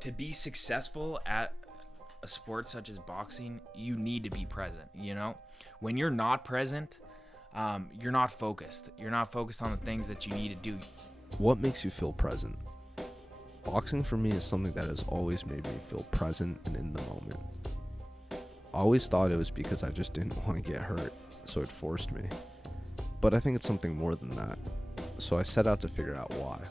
to be successful at a sport such as boxing, you need to be present. When you're not present, you're not focused. You're not focused on the things that you need to do. What makes you feel present? Boxing for me is something that has always made me feel present and in the moment. I always thought it was because I just didn't want to get hurt, so it forced me. But I think it's something more than that. So I set out to figure out why.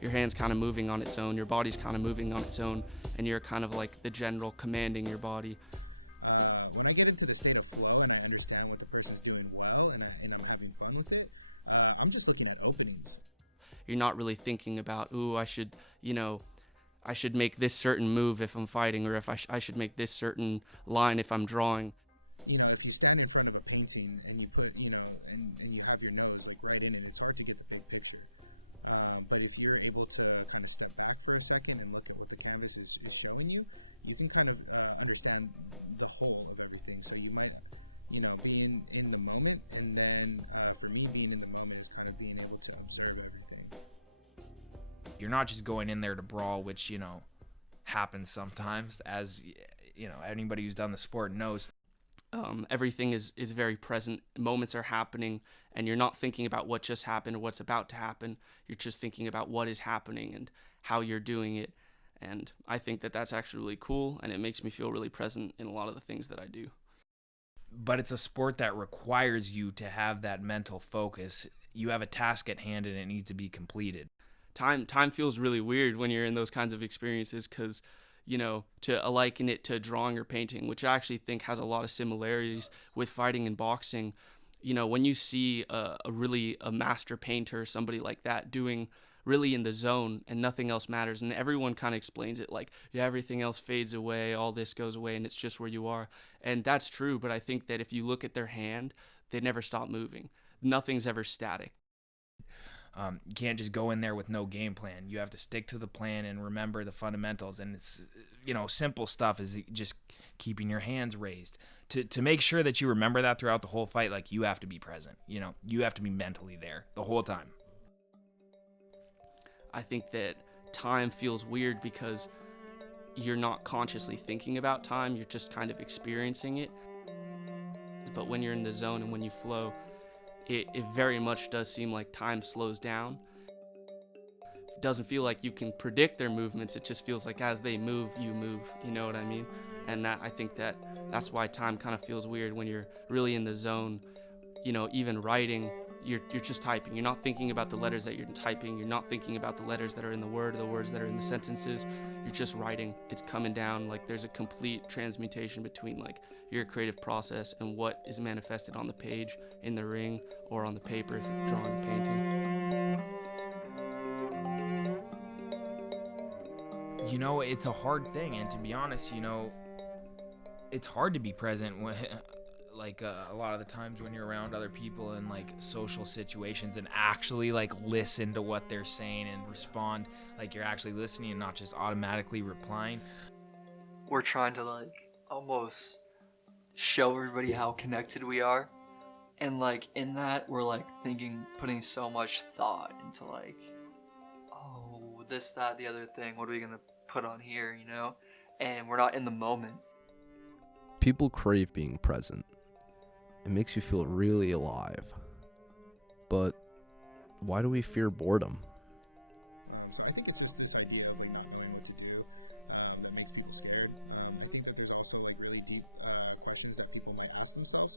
Your hand's kind of moving on its own, your body's kind of moving on its own, and you're kind of like the general commanding your body. When I get into the state of flow and I understand what the person's doing well and I'm having fun with it, I'm just looking at openings. You're not really thinking about, I should make this certain move if I'm fighting, or if I should make this certain line if I'm drawing. If you stand in front of a painting and you put, and you have your nose like right in, you start to get the full picture. But if you're able to kind of step back for a second and look at what the canvas is showing you, you can kind of understand the whole of everything. So you might, being in the moment, and then for me, being in the moment is kind of being able to observe everything. You're not just going in there to brawl, which, happens sometimes, as, anybody who's done the sport knows. Everything is very present. Moments are happening, and you're not thinking about what just happened or what's about to happen. You're just thinking about what is happening and how you're doing it. And I think that that's actually really cool, and it makes me feel really present in a lot of the things that I do. But it's a sport that requires you to have that mental focus. You have a task at hand, and it needs to be completed. Time feels really weird when you're in those kinds of experiences, because to liken it to drawing or painting, which I actually think has a lot of similarities with fighting and boxing. When you see a master painter, somebody like that doing really in the zone and nothing else matters, and everyone kind of explains it like, yeah, everything else fades away, all this goes away, and it's just where you are. And that's true, but I think that if you look at their hand, they never stop moving. Nothing's ever static. You can't just go in there with no game plan. You have to stick to the plan and remember the fundamentals. And it's, simple stuff is just keeping your hands raised. To make sure that you remember that throughout the whole fight, like, you have to be present. You have to be mentally there the whole time. I think that time feels weird because you're not consciously thinking about time. You're just kind of experiencing it. But when you're in the zone and when you flow, it very much does seem like time slows down. It doesn't feel like you can predict their movements. It just feels like as they move, you move. You know what I mean? And I think that's why time kind of feels weird when you're really in the zone. Even writing, you're just typing. You're not thinking about the letters that you're typing. You're not thinking about the letters that are in the word or the words that are in the sentences. You're just writing. It's coming down. Like, there's a complete transmutation between like your creative process and what is manifested on the page, in the ring, or on the paper if you're drawing or painting. It's a hard thing, and to be honest, it's hard to be present when, a lot of the times when you're around other people in like social situations and actually like listen to what they're saying and respond like you're actually listening and not just automatically replying. We're trying to like almost show everybody how connected we are, and like in that we're like putting so much thought into like, oh, this, that, the other thing, what are we gonna put on here, and we're not in the moment. People crave being present. It makes you feel really alive. But why do we fear boredom? I think it's just this idea of what to do that makes people scared. I think that there's also really deep questions that people might ask themselves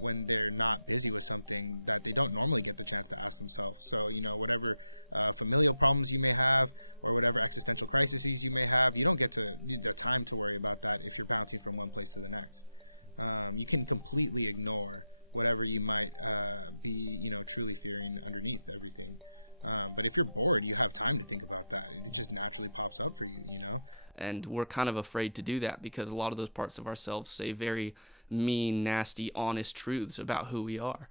when they're not busy with something that they don't normally get the chance to ask themselves. So, whatever familiar problems you may have, or whatever existential crises you may have, you don't get to need the time to worry about that if you're passing from one place to the next. You can completely ignore whatever you might be, free from underneath everything. But if you're bored, you have time to think about that. It's just naturally passed out for you, And we're kind of afraid to do that because a lot of those parts of ourselves say very mean, nasty, honest truths about who we are.